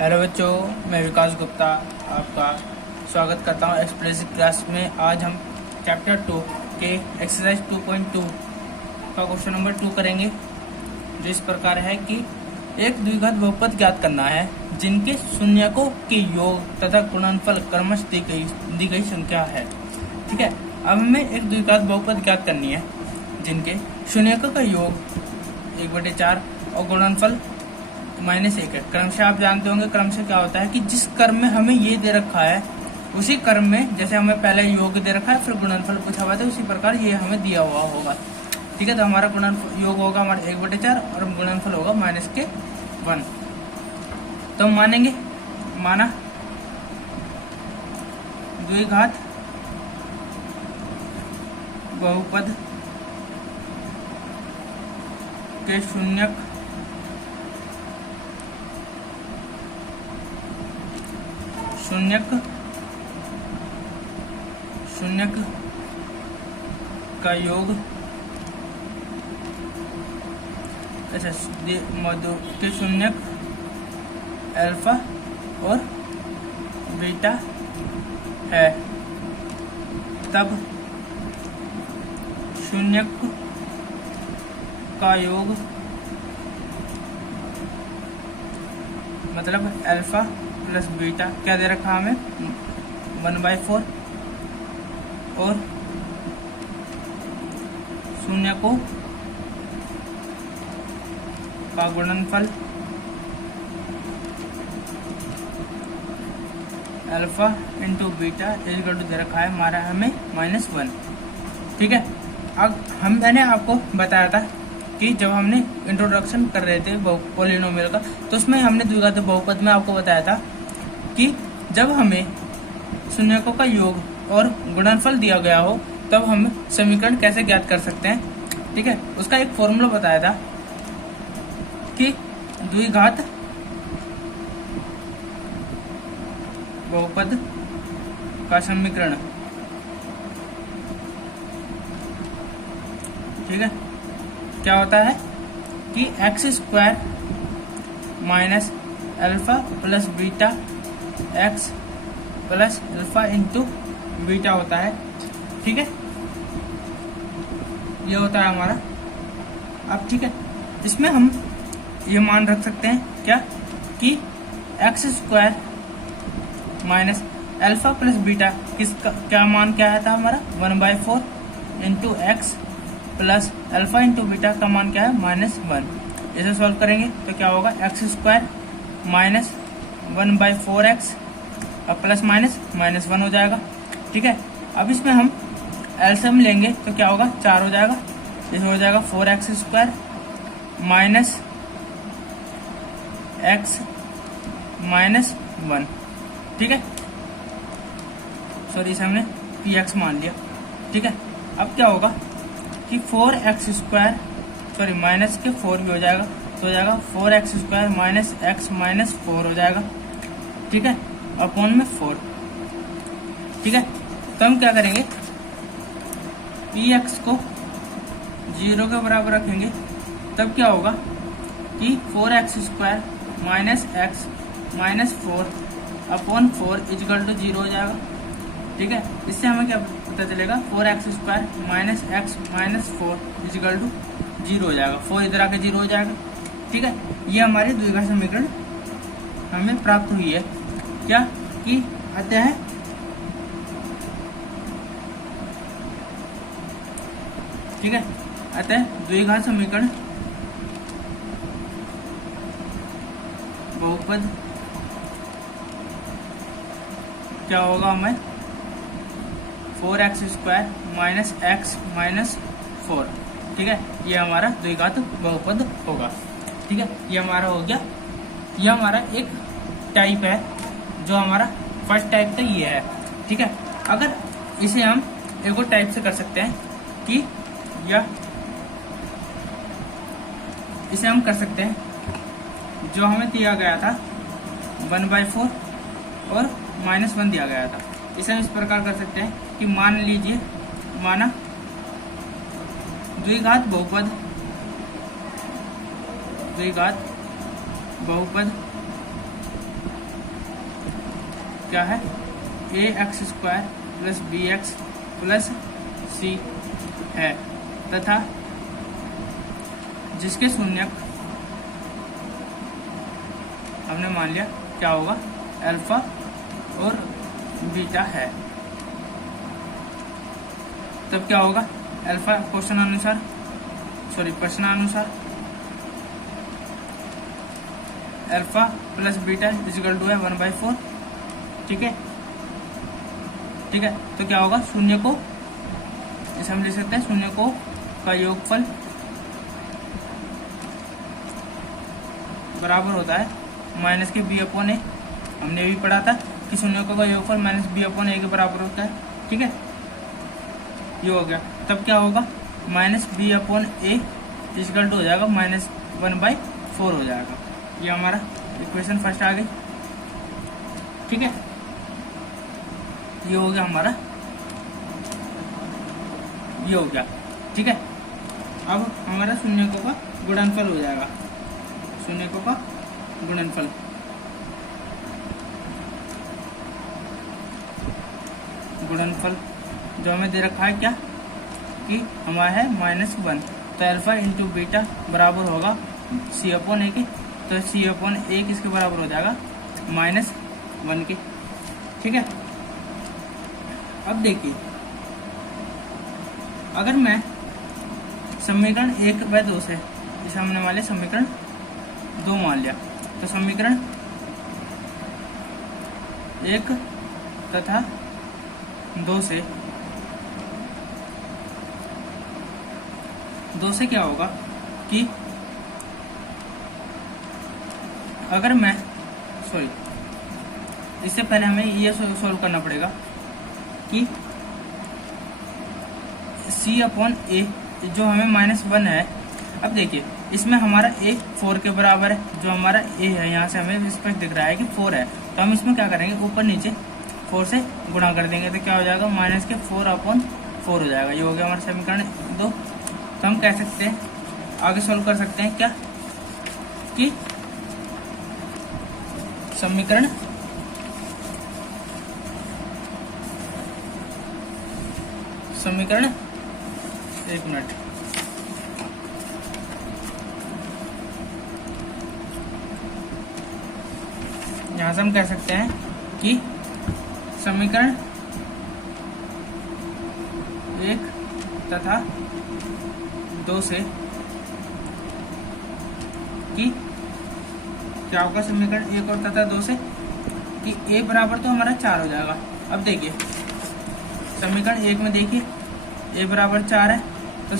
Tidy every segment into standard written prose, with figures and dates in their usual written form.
Hello बच्चों, मैं विकास गुप्ता आपका स्वागत करता हूं एक्सप्रेसिव क्लास में। आज हम चैप्टर 2 के एक्सरसाइज 2.2 का क्वेश्चन नंबर 2 करेंगे, जो इस प्रकार है कि एक द्विघात बहुपद ज्ञात करना है जिनके शून्यकों के योग तथा गुणनफल क्रमश दी गई संख्या है। ठीक है, अब हमें एक द्विघात बहुपद ज्ञात करनी है जिनके शून्यकों का योग 1/4 और गुणनफल -1 है। क्रमशः आप जानते होंगे क्रमशः क्या होता है कि जिस क्रम में हमें ये दे रखा है उसी क्रम में, जैसे हमें पहले योग दे रखा है फिर गुणनफल पूछा हुआ था, उसी प्रकार ये हमें दिया हुआ होगा। ठीक है, तो हमारा गुणनफल योग होगा हमारा 1/4 और गुणनफल होगा -1। तो हम मानेंगे, माना द्विघात बहुपद के शून्यक का योग के शून्यक अल्फा और बीटा है, तब शून्यक का योग मतलब अल्फा प्लस बीटा क्या दे रखा हमें 1/4 और शून्यकों का गुणनफल alpha into beta equal to दे रखा है हमारा हमें -1। ठीक है, अब मैंने आपको बताया था कि जब हमने इंट्रोडक्शन कर रहे थे पॉलिनोमियल का, तो उसमें हमने द्विघात बहुपद में आपको बताया था कि जब हमें शून्यकों का योग और गुणनफल दिया गया हो तब हम समीकरण कैसे ज्ञात कर सकते हैं। ठीक है, उसका एक फॉर्मूला बताया था कि द्विघात बहुपद का समीकरण, ठीक है, क्या होता है कि x² minus alpha plus beta x plus alpha into beta होता है। ठीक है, ये होता है हमारा। अब ठीक है, इसमें हम ये मान रख सकते हैं क्या कि x² minus alpha plus beta किसका क्या मान क्या है था हमारा 1/4 into x plus alpha into beta का मान क्या है -1। इसे सॉल्व करेंगे तो क्या होगा x² माइनस 1/4x और प्लस -1 हो जाएगा। ठीक है, अब इसमें हम एलसीएम लेंगे तो क्या होगा 4 हो जाएगा। इसमें हो जाएगा 4x² माइनस x -1। ठीक है, सॉरी इसे हमने px मान लिया। ठीक है, अब क्या होगा कि 4x² सॉरी माइनस के 4 भी हो जाएगा, तो हो जाएगा 4x² माइनस x -4 हो जाएगा। ठीक है, अपॉन में 4। ठीक है, तो हम क्या करेंगे px को 0 के बराबर रखेंगे, तब क्या होगा कि 4x² minus x -4 upon 4 equal to 0 हो जाएगा। ठीक है, इससे हमें क्या पता चलेगा 4x² minus x -4 equal to 0 हो जाएगा। 4 इधर आके 0 हो जाएगा। ठीक है, ये हमारी द्विघात समीकरण हमें प्राप्त हुई है। क्या कि अतः ठीक है, अतः द्विघात समीकरण बहुपद क्या होगा हमें 4x² माइनस x -4। ठीक है, ये हमारा द्विघात बहुपद होगा। ठीक है, ये हमारा हो गया। ये हमारा एक टाइप है, जो हमारा फर्स्ट टाइप का ये है। ठीक है, अगर इसे हम एक और टाइप से कर सकते हैं कि या इसे हम कर सकते हैं जो हमें दिया गया था 1/4 और -1 दिया गया था। इसे हम इस प्रकार कर सकते हैं कि मान लीजिए, माना द्विघात बहुपद क्या है, A X square plus B X plus C है तथा जिसके शून्यक हमने मान लिया क्या होगा, अल्फा और बीटा है। तब क्या होगा, अल्फा प्रश्नानुसार alpha plus beta equal to है 1/4। ठीक है, तो क्या होगा, शून्य को इसे हम लिख सकते हैं, शून्य को का योगफल बराबर होता है माइनस के बी अपॉन ए। हमने भी पढ़ा था कि शून्य का योगफल माइनस बी अपॉन ए के बराबर होता है। ठीक है, ये हो गया। तब क्या होगा, minus B upon A equal to हो जाएगा -1/4 हो जाएगा। ये हमारा इक्वेशन फर्स्ट आ गई। ठीक है, ये हो गया हमारा, ये हो गया। ठीक है, अब हमारा शून्यकों का गुणनफल हो जाएगा, शून्यकों का गुणनफल। जो हमें दे रखा है क्या, कि हमारा है -1, तो अल्फा इंटू बीटा बराबर होगा सी अपॉन ए के। तो सी अपॉन ए किसके बराबर हो जाएगा, -1 के। ठीक है, अब देखिए, अगर मैं समीकरण 1 व 2 से, इसे हमने मान लिया समीकरण 2 मान लिया, तो समीकरण 1 तथा 2 से क्या होगा कि अगर मैं इससे पहले हमें ये सोल्व करना पड़ेगा कि c अपॉन ए जो हमें -1 है। अब देखिए, इसमें हमारा a 4 के बराबर है, जो हमारा a है यहाँ से हमें इस पर दिख रहा है कि 4 है, तो हम इसमें क्या करेंगे, ऊपर नीचे 4 से गुणा कर देंगे, तो क्या हो जाएगा, -4/4 हो जाएगा। ये हो गया हमारा समीकरण 2। तो हम कह सकते हैं, आगे सोल्व कर सकते हैं क्या, कि समीकरण एक मिनट, यहां से हम कह सकते हैं कि समीकरण 1 तथा 2 से कि क्या होगा, समीकरण 1 और तथा 2 से कि a बराबर तो हमारा 4 हो जाएगा। अब देखिए, समीकरण 1 में देखिए a बराबर 4 है, तो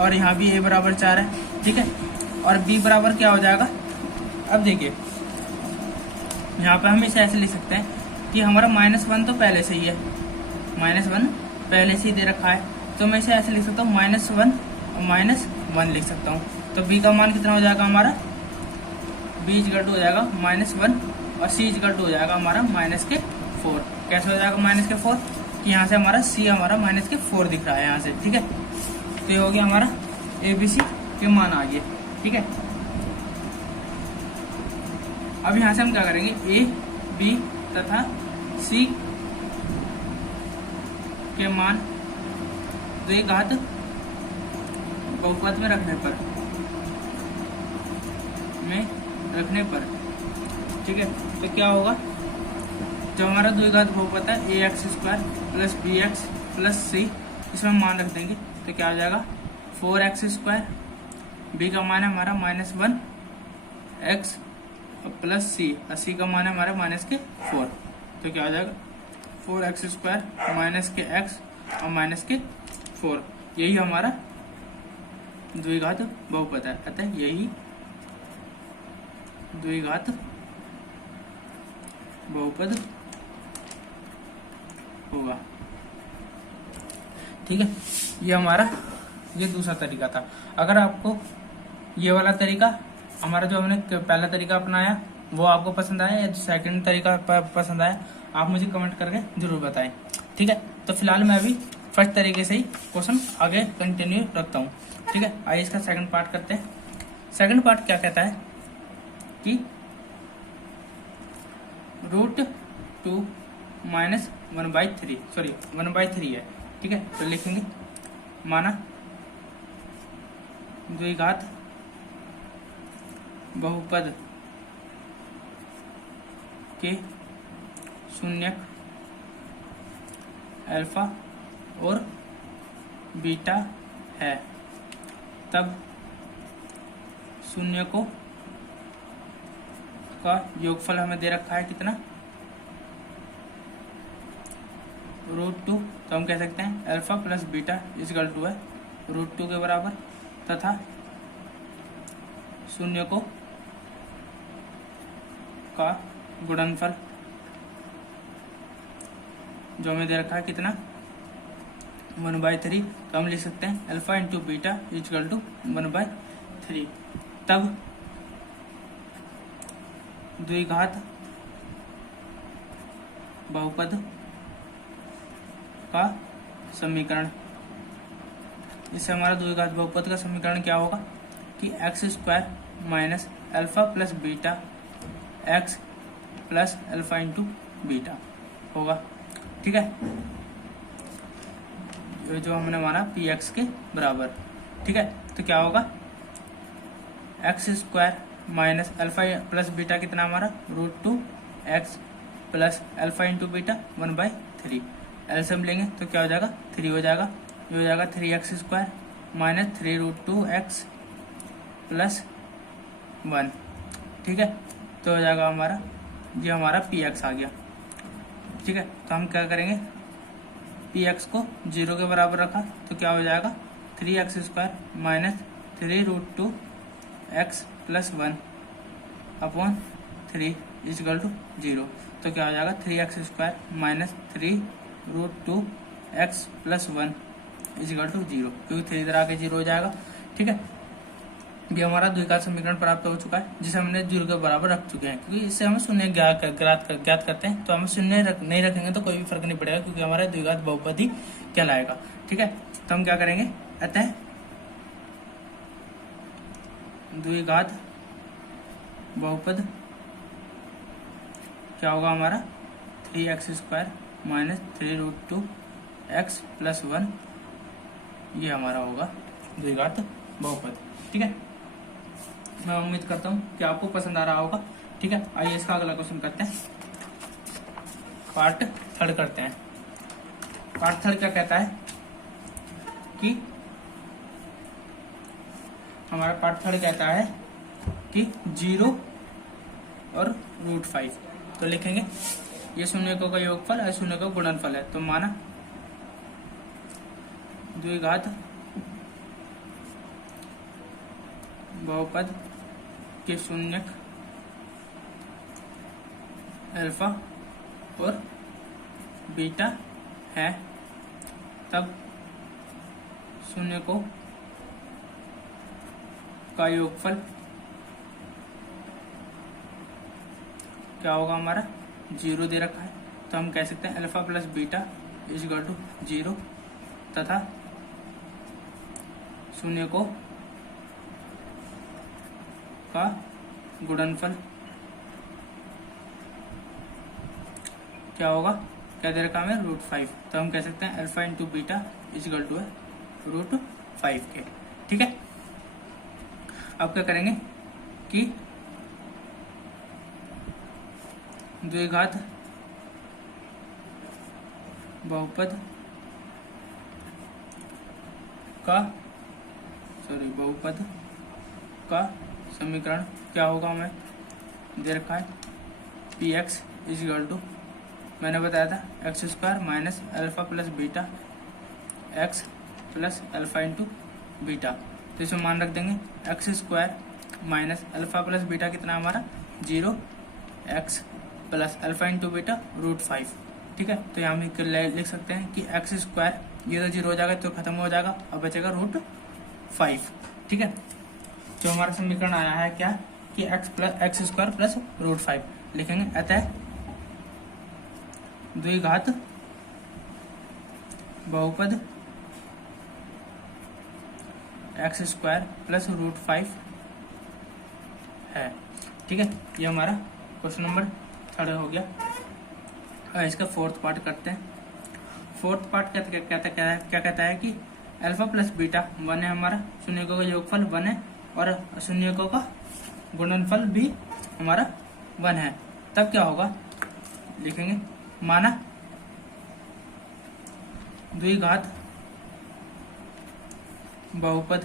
और यहाँ भी a बराबर 4 है। ठीक है, और b बराबर क्या हो जाएगा, अब देखिए यहाँ पे हम इसे ऐसे लिख सकते हैं कि हमारा -1 तो पहले से ही है, -1 पहले से ही दे रखा है, तो मैं इसे ऐसे लिख सकता हूँ -1 और -1 लिख सकता हूँ। तो b का मान कितना हो जाएगा हमारा, b इक्वल टू हो जाएगा -1 और c इक्वल टू हो जाएगा हमारा -4। कैसे हो जाएगा -4, कि यहाँ से हमारा c हमारा -4 दिख रहा है यहाँ से। ठीक है, तो ये हो गया हमारा ABC के मान आ गए। ठीक है, अब यहाँ से हम क्या करेंगे, a b तथा c के मान द्विघात बहुपद में रखने पर, ठीक है, तो क्या होगा, जो हमारा द्विघात बहुपद है ax² plus bx plus c, इसमें मान रख देंगे, तो क्या हो जाएगा 4x², b का मान है हमारा -1x प्लस c, और c का मान है हमारा -4, तो क्या हो जाएगा 4x² -x और -4। यही हमारा द्विघात बहुपद है, अतः यही द्विघात बहुपद होगा। ठीक है, ये हमारा ये दूसरा तरीका था। अगर आपको ये वाला तरीका, हमारा जो हमने पहला तरीका अपनाया, वो आपको पसंद आया या सेकंड तरीका पसंद आया, आप मुझे कमेंट करके जरूर बताएं। ठीक है, तो फिलहाल मैं अभी फर्स्ट तरीके से ही क्वेश्चन आगे कंटिन्यू रखता हूँ। ठीक है, आइए इसका सेकंड पार्ट करते हैं। सेकंड पार्ट क्या कहता है कि रूट 2 माइनस 1/3, सॉरी 1/3 है, ठीक है। तो लिखेंगे माना द्विघात बहुपद के शून्यक अल्फा और बीटा है, तब शून्यकों का योगफल हमें दे रखा है कितना, √2। तो हम कह सकते हैं alpha plus beta equal to है √2 के बराबर, तथा शून्यकों का गुणनफल जो हमें दे रखा है कितना, 1/3। तो हम लिख सकते हैं alpha into beta equal to 1/3। तब द्विघात बहुपद का समीकरण, इससे हमारा द्विघात बहुपद का समीकरण क्या होगा कि x² minus alpha plus beta x plus alpha into beta होगा, ठीक है। जो हमने माना px के बराबर, ठीक है। तो क्या होगा x² minus alpha plus beta कितना हमारा √2 x plus alpha into beta 1/3। LCM लेंगे तो क्या हो जाएगा 3 हो जाएगा, ये हो जाएगा 3x² माइनस 3√2 x प्लस 1, ठीक है। तो हो जाएगा हमारा, ये हमारा px आ गया, ठीक है। तो हम क्या करेंगे, px को 0 के बराबर रखा तो क्या हो जाएगा 3x² minus 3√2 x plus 1 upon 3 equal to 0। तो क्या हो जाएगा 3x² minus 3√2 x plus 1 equal to 0, क्योंकि 3 इधर आके 0 हो जाएगा, ठीक है। ये हमारा द्विघात समीकरण प्राप्त हो चुका है, जिसे हमने 0 के बराबर रख चुके हैं, क्योंकि इससे हम शून्य ज्ञात करते हैं। तो हम शून्य नहीं रखेंगे तो कोई भी फर्क नहीं पड़ेगा, क्योंकि हमारा द्विघात बहुपद ही कहलाएगा, ठीक है। तो हम क्या करेंगे, अतः द्विघात बहुपद क्या होगा हमारा 3x² माइनस 3√2 x प्लस 1, ये हमारा होगा द्विघात बहुपद, ठीक है। मैं उम्मीद करता हूँ कि आपको पसंद आ रहा होगा, ठीक है। आइए इसका अगला क्वेश्चन करते हैं, पार्ट 3 करते हैं। पार्ट 3 क्या कहता है कि हमारा पार्ट 3 कहता है कि 0 और √5। तो लिखेंगे ये शून्यकों का योगफल और शून्यकों का गुणनफल है। तो माना द्विघात बहुपद के शून्यक अल्फा और बीटा है, तब शून्यकों का योगफल क्या होगा हमारा 0 दे रखा है। तो हम कह सकते हैं alpha plus beta equal to 0, तथा शून्यकों का गुणनफल क्या होगा, क्या दे रखा हमें √5। तो हम कह सकते हैं alpha into beta equal to है √5 के, ठीक है। अब क्या करेंगे कि द्विघात बहुपद का समीकरण क्या होगा, हमें दे रखा है px इक्वल टू, मैंने बताया था x² minus alpha plus beta x plus alpha into beta. तो इसमें मान रख देंगे x² minus alpha plus beta कितना हमारा 0, x plus alpha into beta √5, ठीक है। तो यहाँ हम लिख सकते हैं कि x², ये तो 0 हो जाएगा तो खत्म हो जाएगा, अब बचेगा √5, ठीक है। जो हमारा समीकरण आया है क्या कि x² प्लस √5 लिखेंगे, अतः द्विघात बहुपद x² प्लस √5 है, ठीक है। ये हमारा क्वेश्चन नंबर थर्ड हो गया। इसका फोर्थ पार्ट करते हैं। फोर्थ पार्ट क्या कहता है कि अल्फा प्लस बीटा 1 है हमारा, शून्यकों का योगफल 1 है और शून्यकों का गुणनफल भी हमारा 1 है। तब क्या होगा, लिखेंगे माना द्विघात बहुपद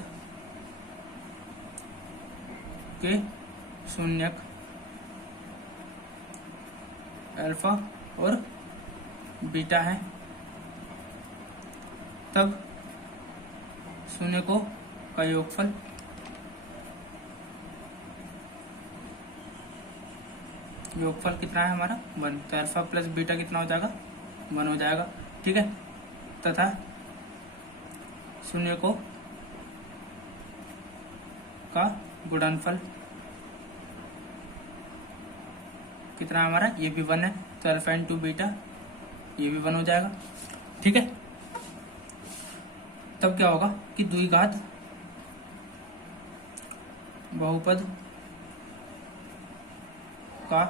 के शून्यक अल्फा और बीटा है, तब शून्यकों का योगफल कितना है हमारा 1, तो अल्फा प्लस बीटा कितना हो जाएगा 1 हो जाएगा। ठीक है, तथा शून्यकों का गुणनफल कितना है हमारा, ये भी 1 है, तो अल्फा इंटू बीटा ये भी 1 हो जाएगा। ठीक है, तब क्या होगा कि द्विघात बहुपद का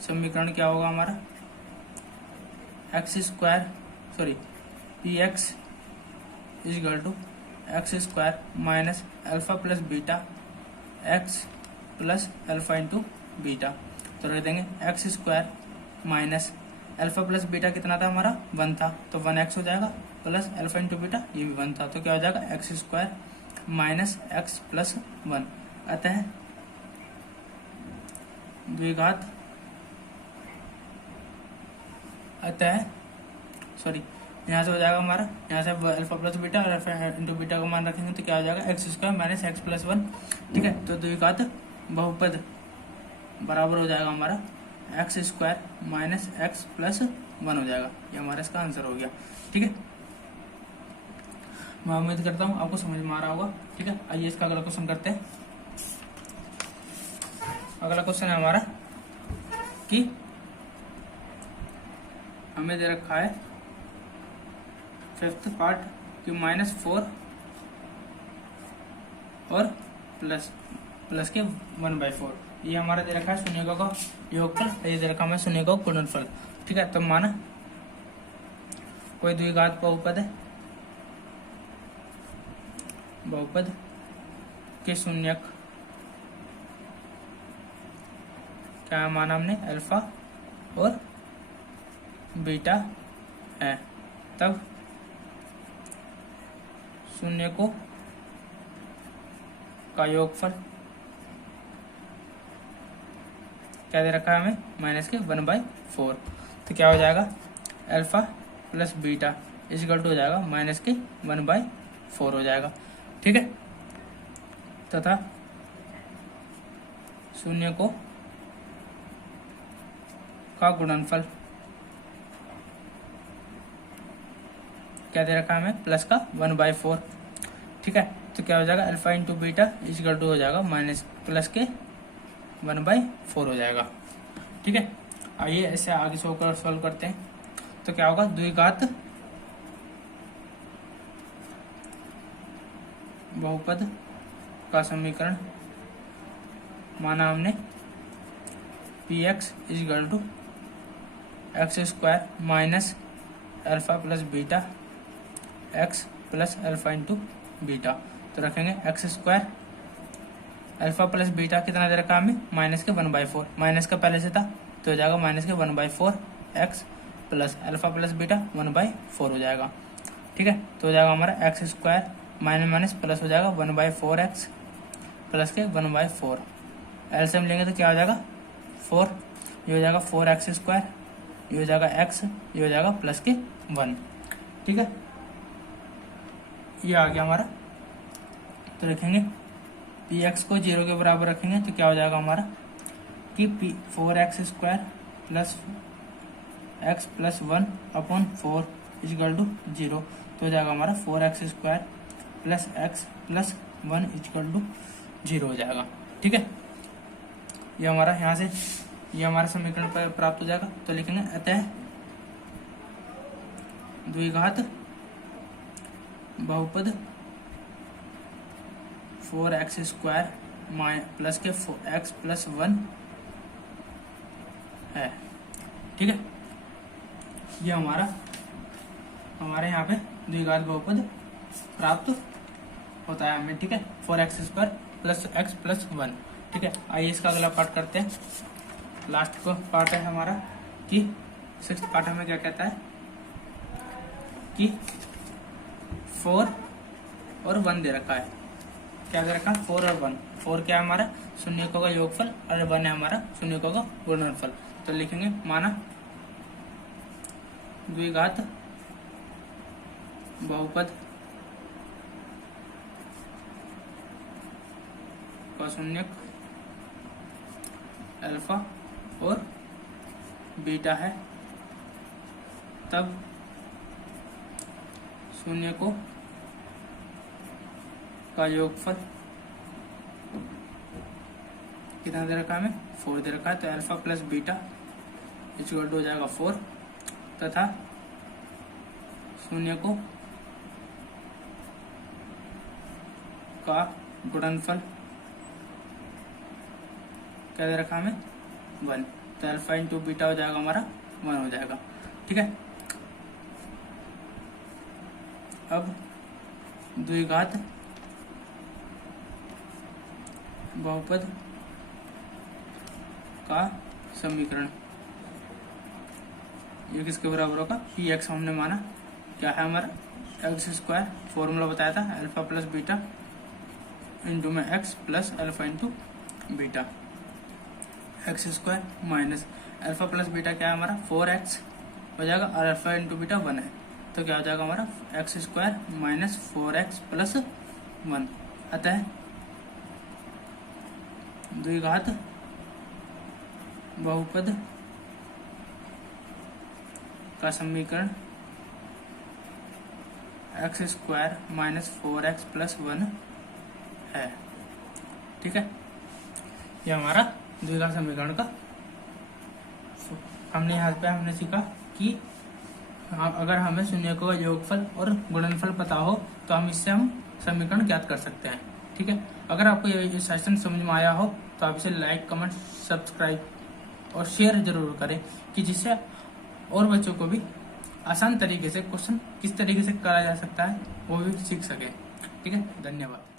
समीकरण क्या होगा हमारा, P X equal to X square minus alpha plus beta X plus alpha into beta. तो रख देंगे X square minus alpha plus beta कितना था हमारा 1 था, तो 1x हो जाएगा, प्लस अल्फा इंटू बीटा ये भी 1 था, तो क्या हो जाएगा x square minus x plus 1। अतः द्विघात यहाँ से हो जाएगा हमारा, यहाँ से अल्फा प्लस बीटा और अल्फा इंटू बीटा को मान रखेंगे तो क्या हो जाएगा x square minus x plus 1। ठीक है, तो द्विघात बहुपद बराबर हो जाएगा हमारा x square minus x plus 1 हो जाएगा। ये हमारा इसका आंसर हो गया। ठीक है, मैं उम्मीद करता हूँ आपको समझ में आ रहा होगा। ठीक है, आइए इसका अगला क्वेश्चन करते हैं। अगला क्वेश्चन है हमारा कि हमें दे रखा है फिफ्थ पार्ट कि -4 और प्लस के 1/4, ये हमारा दे रखा है शून्यकों का योगफल, ये दे रखा है शून्यकों का गुणनफल। ठीक है, तो माना कोई द्विघात बहुपद के शून्यक क्या माना हमने अल्फा और बीटा है, तब शून्यकों का योगफल क्या दे रखा है हमें माइनस के 1/4। तो क्या हो जाएगा alpha plus beta equal to हो जाएगा माइनस के 1/4 हो जाएगा। ठीक है, तथा शून्यकों का गुणनफल क्या दे रखा है हमें प्लस का 1/4। ठीक है, तो क्या हो जाएगा alpha into beta equal to हो जाएगा माइनस प्लस के 1/4 हो जाएगा। ठीक है, आइए ऐसे आगे सॉल्व करते हैं। तो क्या होगा द्विघात बहुपद का समीकरण माना हमने P X equal to X square minus alpha plus beta X plus alpha into beta. तो रखेंगे X square alpha plus beta कितना दे रखा हमें माइनस के 1/4, माइनस का पहले से था तो हो जाएगा माइनस के 1/4 x plus alpha plus beta 1/4 हो जाएगा। ठीक है, तो हो जाएगा हमारा एक्स स्क्वायर माइनस प्लस हो जाएगा 1/4 एक्स प्लस के 1/4, एलसीएम लेंगे तो क्या हो जाएगा 4, ये हो जाएगा 4x स्क्वायर, ये हो जाएगा x, ये हो जाएगा प्लस के 1। ठीक है, ये आ गया हमारा। तो रखेंगे पी एक्स को 0 के बराबर रखेंगे तो क्या हो जाएगा हमारा कि 4x square plus x plus 1 upon 4 equal to 0। तो हो जाएगा हमारा 4x square plus x plus 1 equal to 0 हो जाएगा। ठीक है, ये हमारा यहाँ से ये हमारा समीकरण प्राप्त हो जाएगा। तो लिखेंगे अतः द्विघात बहुपद 4x स्क्वायर प्लस के x प्लस 1 है। ठीक है, ये हमारे यहाँ पे द्विघात बहुपद प्राप्त होता है हमें। ठीक है, 4x² प्लस x प्लस 1। ठीक है, आइए इसका अगला पार्ट करते हैं। लास्ट को पार्ट है हमारा कि 6th पार्ट हमें क्या कहता है कि 4 और 1 दे रखा है। क्या दे रखा है? 4 और 1। 4 क्या है हमारा? शून्यकों का योगफल और 1 है हमारा शून्यकों का गुणनफल। तो लिखेंगे माना द्विघात बहुपद का शून्यक अल्फा और बीटा है, तब शून्यकों का योगफल कितना दे रखा है हमें? 4 दे रखा है। तो alpha plus beta equal to हो जाएगा 4 तथा शून्यकों का गुणनफल क्या दे रखा हमें? 1। तो अल्फा इंटू बीटा हो जाएगा हमारा 1 हो जाएगा। ठीक है, अब द्विघात बहुपद का समीकरण ये किसके बराबर होगा? px हमने माना क्या है हमारा? x²। फॉर्मूला बताया था अल्फा प्लस बीटा इंटू में x plus alpha into beta. x² minus alpha plus beta क्या है हमारा? 4x हो जाएगा और अल्फा इंटू बीटा 1 है, तो क्या हो जाएगा हमारा? x² minus 4x plus 1। अतः द्विघात बहुपद का समीकरण x² माइनस 4x प्लस 1 है। ठीक है, यह हमारा द्विघात समीकरण का हमने यहाँ पे हमने सीखा कि अगर हमें शून्यकों का योगफल और गुणनफल पता हो तो हम इससे समीकरण ज्ञात कर सकते हैं। ठीक है, अगर आपको ये सेशन समझ में आया हो तो आप इसे लाइक, कमेंट, सब्सक्राइब और शेयर जरूर करें कि जिससे और बच्चों को भी आसान तरीके से क्वेश्चन किस तरीके से करा जा सकता है वो भी सीख सके। ठीक है, धन्यवाद।